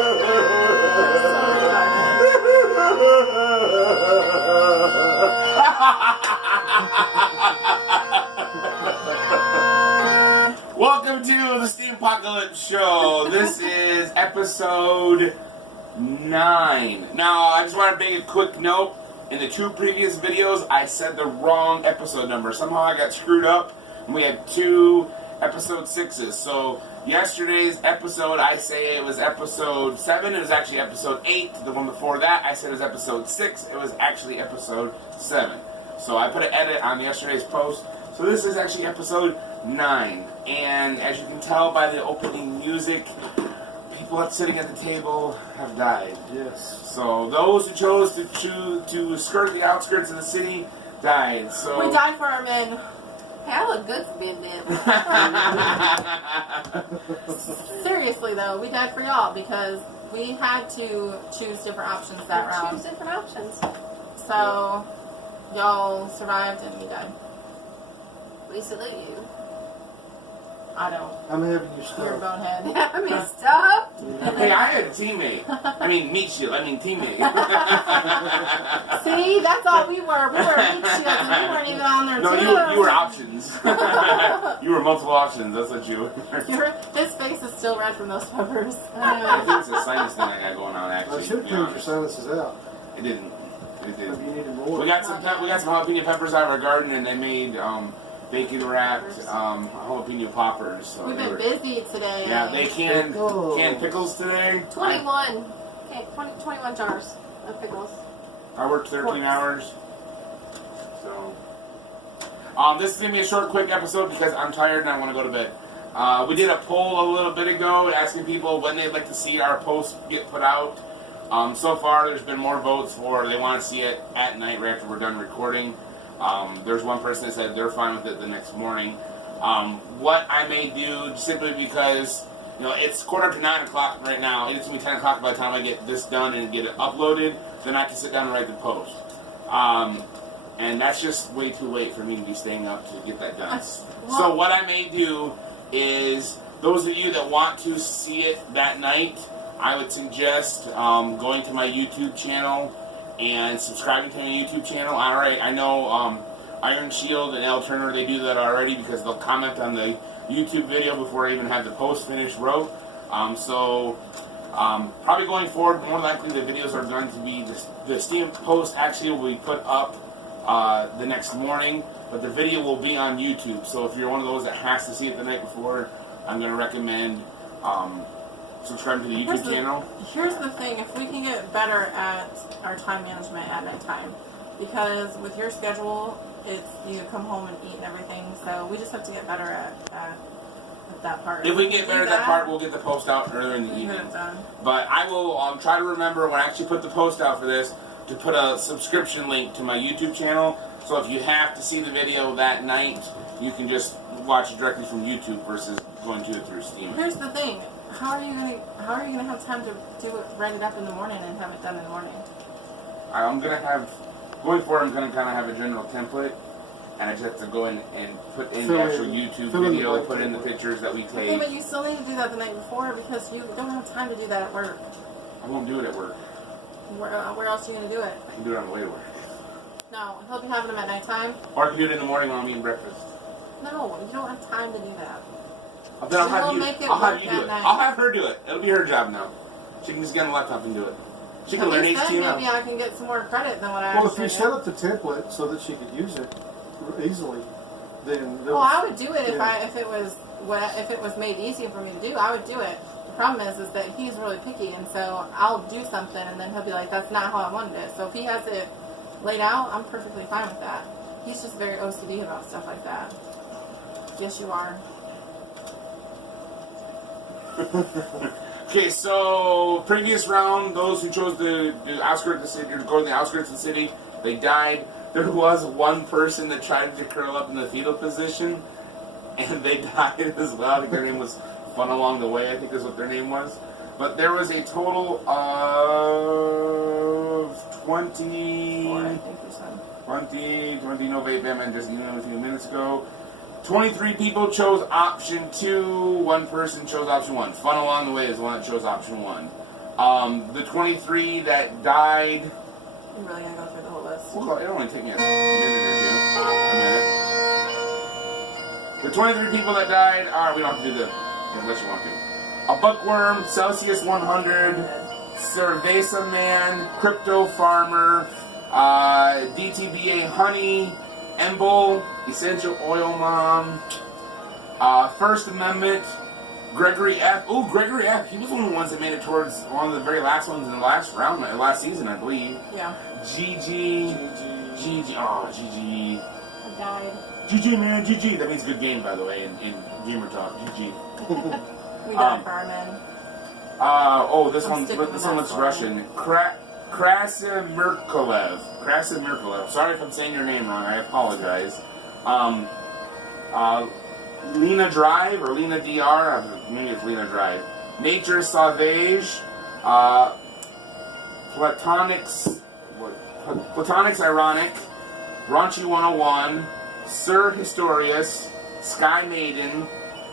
Welcome to the Steem-Pocalypse Show. This is episode 9. Now, I just want to make a quick note. In the 2 previous videos, I said the wrong episode number. Somehow I got screwed up, and we had 2 episode 6s. So, yesterday's episode, I say it was episode 7. It was actually episode 8. The one before that, I said it was episode 6. It was actually episode 7. So, I put an edit on yesterday's post. So, this is actually episode 9. And as you can tell by the opening music, people that's sitting at the table have died. Yes. So those who chose to skirt the outskirts of the city died. So we died for our men. Hey, I look good for being dead. Seriously though, we died for y'all because we had to choose different options that round. Choose different options. So y'all survived and we died. At least it let you. I don't. I'm having you You're a stuck. bonehead. Yeah, I mean, stop. hey, I had a teammate. I mean meat shield. I mean teammate. See, that's all we were. We were meat shields and we weren't even on there No, too. you were options. You were multiple options. That's what you were. His face is still red from those peppers. I think it's a sinus thing I got going on. I Actually, should to be clean your honest. sinuses out. It didn't. It If didn't. you needed more. We got some jalapeno peppers out of our garden, and they made bacon wrapped jalapeno poppers. So We've they been were, busy today. yeah, they canned pickles today. 21. Okay, 21 jars of pickles. I worked 13 hours. So this is gonna be a short, quick episode because I'm tired and I want to go to bed. We did a poll a little bit ago asking people when they'd like to see our posts get put out. So far, there's been more votes for they want to see it at night right after we're done recording. There's one person that said they're fine with it the next morning. What I may do, simply because, you know, it's 8:45 right now. It's going to be 10 o'clock by the time I get this done and get it uploaded. Then I can sit down and write the post. And that's just way too late for me to be staying up to get that done. So what I may do is, those of you that want to see it that night, I would suggest going to my YouTube channel and subscribing to my YouTube channel. Alright, I know Iron Shield and L Turner, they do that already because they'll comment on the YouTube video before I even have the post finished wrote. Probably going forward, more likely the videos are going to be, the Steam post actually will be put up the next morning, but the video will be on YouTube. So if you're one of those that has to see it the night before, I'm going to recommend subscribe to the YouTube channel. Here's the thing, if we can get better at our time management at nighttime, because with your schedule, it's you come home and eat and everything, so we just have to get better at that part. If we get better at that part, we'll get the post out earlier in the evening. But I will try to remember when I actually put the post out for this to put a subscription link to my YouTube channel, so if you have to see the video that night, you can just watch it directly from YouTube versus going to it through Steam. Here's the thing. How are you gonna have time to write it up in the morning and have it done in the morning? I'm gonna have going forward. I'm gonna kind of have a general template, and I just have to go in and put in the actual YouTube video, put in the pictures that we take. Okay, but you still need to do that the night before because you don't have time to do that at work. I won't do it at work. Where else are you gonna do it? I can do it on the way to work, No, he'll be having them at nighttime. or I can do it in the morning when I'm eating breakfast. No, you don't have time to do that. Then I'll have you. I'll have you do it. Night. I'll have her do it. It'll be her job now. She can just get on the laptop and do it. She can learn HTML. Maybe I can get some more credit than what I. Well, if you set up the template so that she could use it easily, then. Well, I would do it if it was made easy for me to do. I would do it. The problem is that he's really picky, and so I'll do something, and then he'll be like, "That's not how I wanted it." So if he has it laid out, I'm perfectly fine with that. He's just very OCD about stuff like that. Yes, you are. Okay, so previous round, those who chose the outskirts of the city, or go to the outskirts of the city, they died. There was one person that tried to curl up in the fetal position, and they died as well. I think their name was Fun Along the Way, I think is what their name was. But there was a total of 20 no vape ban, man, just a few minutes ago. 23 people chose option 2, one person chose option 1. Fun Along the Way is the one that chose option 1. The 23 that died. I'm really gonna go through the whole list. Well, it'll only take me a minute or two. A minute. The 23 people that died are, we don't have to do the, unless you want to. A Bookworm, Celsius 100, Cerveza Man, Crypto Farmer, DTBA Honey, Embol, Essential Oil Mom, First Amendment, Gregory F. Oh, Gregory F. He was one of the ones that made it towards one of the very last ones in the last round, last season, I believe. Yeah. GG. Oh, GG. I died. GG, man. GG. That means good game, by the way, in Gamer Talk. GG. We died, Barman. This I'm one sticking with looks that Russian. Krasimirkolev. Sorry if I'm saying your name wrong. I apologize. Lena Drive or Lena DR. Maybe it's Lena Drive. Nature Sauvage. Platonics Ironic. Raunchy 101. Sir Historius. Sky Maiden.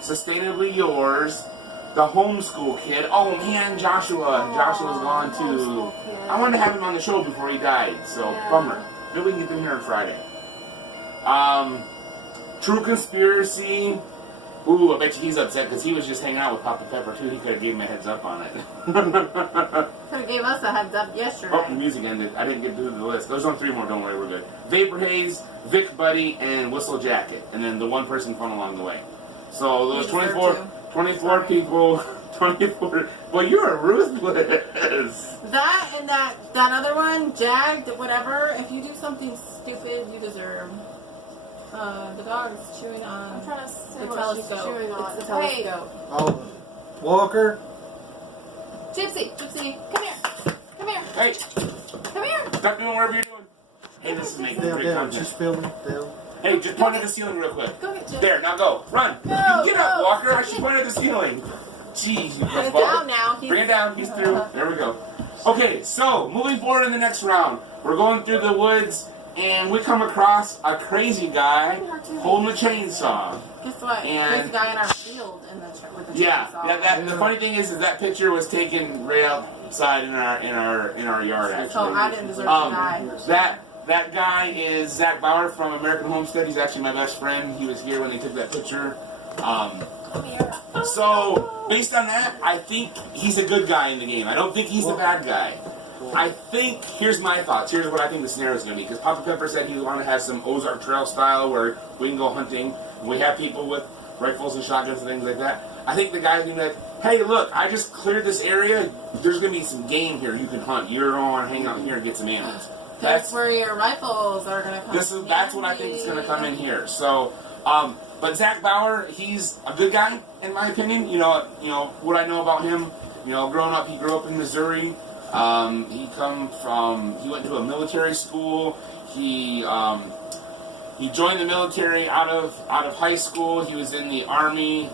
Sustainably Yours. The Homeschool Kid. Oh man, Joshua. Joshua's gone too. I wanted to have him on the show before he died, so bummer. Maybe we can get him here on Friday. True Conspiracy. Ooh, I bet you he's upset because he was just hanging out with Papa Pepper too. He could have gave him a heads up on it. Could have gave us a heads up yesterday. Oh, the music ended. I didn't get through the list. There's only 3 more. Don't worry, we're good. Vapor Haze, Vic Buddy, and Whistle Jacket, and then the one person fun along the way. So those 24 people. 24. Well, you're ruthless. That and that other one, Jagged, whatever. If you do something stupid, you deserve. The dog's chewing on I'm trying to say the what she's telescope. chewing on. It's the Hey. telescope. Oh, Walker. Gypsy, Come here. Come here. Hey, Come here. stop doing whatever you're doing. Hey, this is making great Down. content. She's filming. Down. Hey, just point at the ceiling real quick. Go get Gypsy. There, now go. Run. No, Get up, no. Walker. I should point at the ceiling. Jeez, you Put it Walker. down now. Bring it down. He's through. There we go. Okay, so moving forward in the next round, we're going through the woods, and we come across a crazy guy holding a chainsaw. Guess what? And- There's a guy in our field with the Yeah, chainsaw. the funny thing is that picture was taken right outside in our yard. Actually, So I didn't deserve to die. That guy is Zach Bauer from American Homestead. He's actually my best friend. He was here when they took that picture. So, based on that, I think he's a good guy in the game. I don't think he's the bad guy. I think, here's my thoughts. Here's what I think the scenario is going to be. Because Papa Pepper said he wanted to have some Ozark Trail style where we can go hunting. And we have people with rifles and shotguns and things like that. I think the guy's going to be like, hey, look, I just cleared this area. There's going to be some game here you can hunt. You're going to want to hang out here and get some animals. That's where your rifles are going to come in. That's what I think is going to come in here. So, but Zach Bauer, he's a good guy in my opinion. You know what I know about him. Growing up, he grew up in Missouri. He went to a military school. He joined the military out of high school. He was in the Army.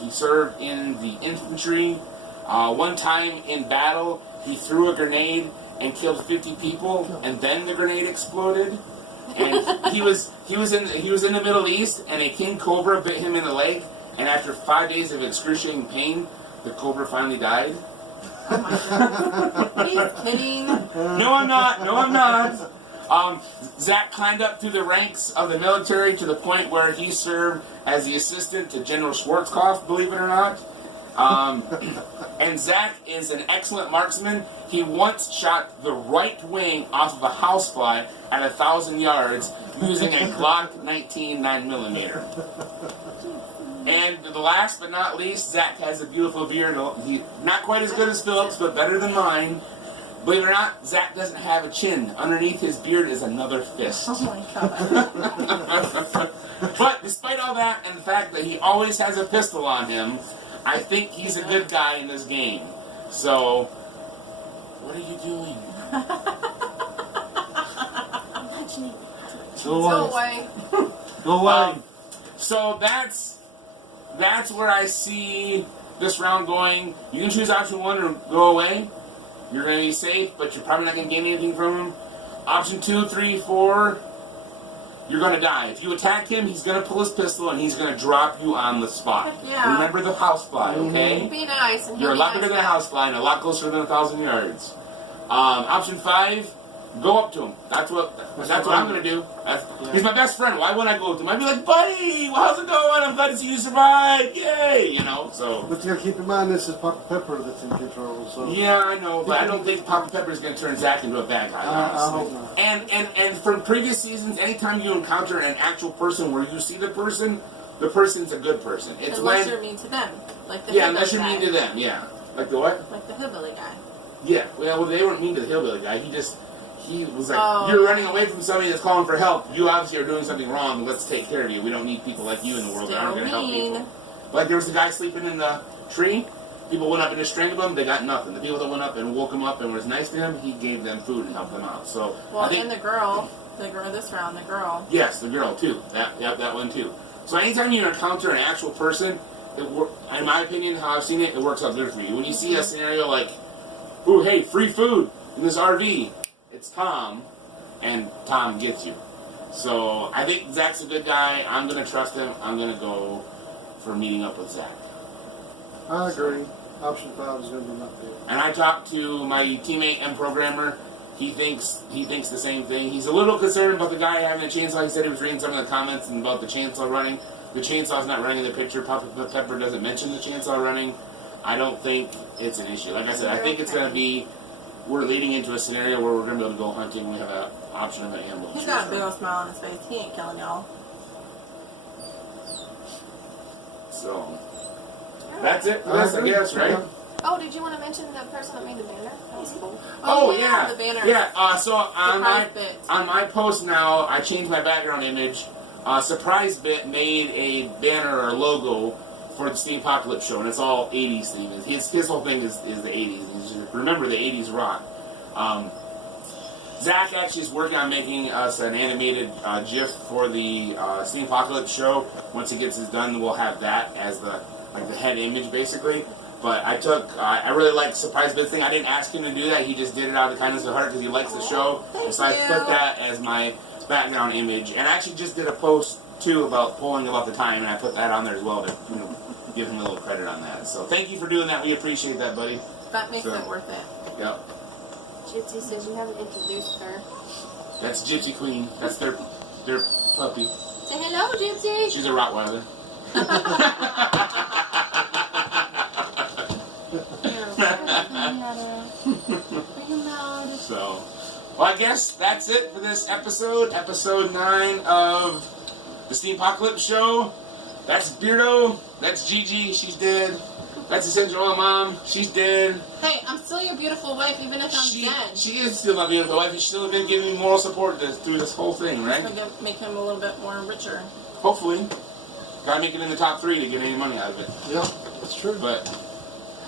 He served in the infantry. One time in battle, he threw a grenade and killed 50 people, and then the grenade exploded. And he was in the Middle East, and a king cobra bit him in the leg. And after 5 days of excruciating pain, the cobra finally died. Oh my God. He's kidding. No, I'm not. Zach climbed up through the ranks of the military to the point where he served as the assistant to General Schwarzkopf, believe it or not. And Zach is an excellent marksman. He once shot the right wing off of a housefly at 1,000 yards using a Glock 19 9mm. And the last but not least, Zach has a beautiful beard. Not quite as good as Phillips, but better than mine. Believe it or not, Zach doesn't have a chin. Underneath his beard is another fist. Oh my God. But despite all that and the fact that he always has a pistol on him, I think he's a good guy in this game. So, what are you doing? Go Go away. away. Go away. So that's where I see this round going. You can choose option 1 or go away. You're going to be safe, but you're probably not going to gain anything from him. Option 2, 3, 4. you're gonna die. If you attack him, he's gonna pull his pistol and he's gonna drop you on the spot. Yeah. Remember the housefly, okay? Be nice. And You're a he'll lot be bigger than nice a housefly and a lot closer than 1,000 yards. Option 5, go up to him. That's what I'm gonna do. He's my best friend. Why wouldn't I go up to him? I'd be like, buddy, well, how's it going? I'm glad to see you survive. Yay! You know, so. But you gotta keep in mind this is Papa Pepper that's in control. So Yeah, I know, but I don't think Papa Pepper's gonna turn Zach into a bad guy. I Honestly. hope not. And from previous seasons, anytime you encounter an actual person where you see the person's a good person. It's Unless when you're mean to them, like the yeah, hillbilly unless you're guy. mean to them, yeah. Like the what? Like the hillbilly guy. Yeah, well, they weren't mean to the hillbilly guy. He was like, Oh. you're running away from somebody that's calling for help. You obviously are doing something wrong. Let's take care of you. We don't need people like you in the world that aren't going to help mean. people. Like there was the guy sleeping in the tree. People went up and just strangled him. They got nothing. The people that went up and woke him up and was nice to him, he gave them food and helped them out. So Well, I think and the girl this round, the girl. yes, the girl too. That one too. So anytime you encounter an actual person, in my opinion, how I've seen it, it works out good for you. When you see a scenario like, ooh, hey, free food in this RV, it's Tom, and Tom gets you. So I think Zach's a good guy. I'm going to trust him. I'm going to go for meeting up with Zach. I agree. Option 5 is gonna be my pick. And I talked to my teammate and programmer. He thinks the same thing. He's a little concerned about the guy having a chainsaw. He said he was reading some of the comments and about the chainsaw running. The chainsaw's not running in the picture. Papa Pepper doesn't mention the chainsaw running. I don't think it's an issue. Like I said, I think it's going to be, we're leading into a scenario where we're going to be able to go hunting. We have an option of an animal. He's got a big old smile on his face. He ain't killing y'all. So, that's it for this, I guess, right? Oh, did you want to mention the person that made the banner? That was cool. Oh, yeah. The banner. Yeah, so on Surprise my post now, I changed my background image. Surprise Bit made a banner or logo for the Steem-Pocalypse Show, and it's all 80s theme. His whole thing is the 80s. He's just, remember the 80s rock. Zach actually is working on making us an animated GIF for the Steem-Pocalypse Show. Once he gets this done, we'll have that as the head image, basically. But I really like Surprise Bit's thing. I didn't ask him to do that. He just did it out of the kindness of heart because he likes the show. So I put that as my background image. And I actually just did a post, too, about polling about the time, and I put that on there as well to give him a little credit on that. So thank you for doing that. We appreciate that, buddy. That makes it worth it. Yep. Gypsy says you haven't introduced her. That's Gypsy Queen. That's their puppy. Say hello, Gypsy. She's a Rottweiler. So, well, I guess that's it for this episode. Episode 9 of the Steem-Pocalypse Show. That's Beardo. That's Gigi. She's dead. That's Essential Oil Mom. She's dead. Hey, I'm still your beautiful wife, even if I'm dead. She is still my beautiful wife. She's still been giving me moral support through this whole thing, right? It's going to make him a little bit more richer. Hopefully. Gotta make it in the top 3 to get any money out of it. Yep, that's true. But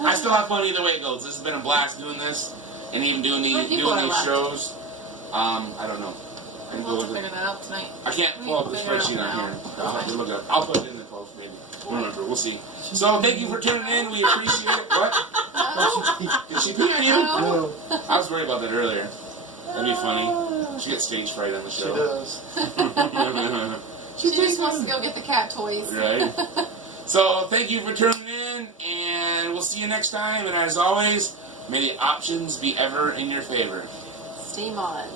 I still have fun either way it goes. This has been a blast doing this, and even doing these shows. I don't know. We'll have to figure that out tonight. I can't pull up the spreadsheet on here. I'll have to look it up. I'll put it in the post maybe. Whatever. We'll see. So thank you for tuning in. We appreciate it. What? Did she pee on you? No, I was worried about that earlier. That'd be funny. She gets stage fright on the she show. does. She just wants to go get the cat toys. Right. So thank you for tuning in, and we'll see you next time. And as always, may the options be ever in your favor. Steam on.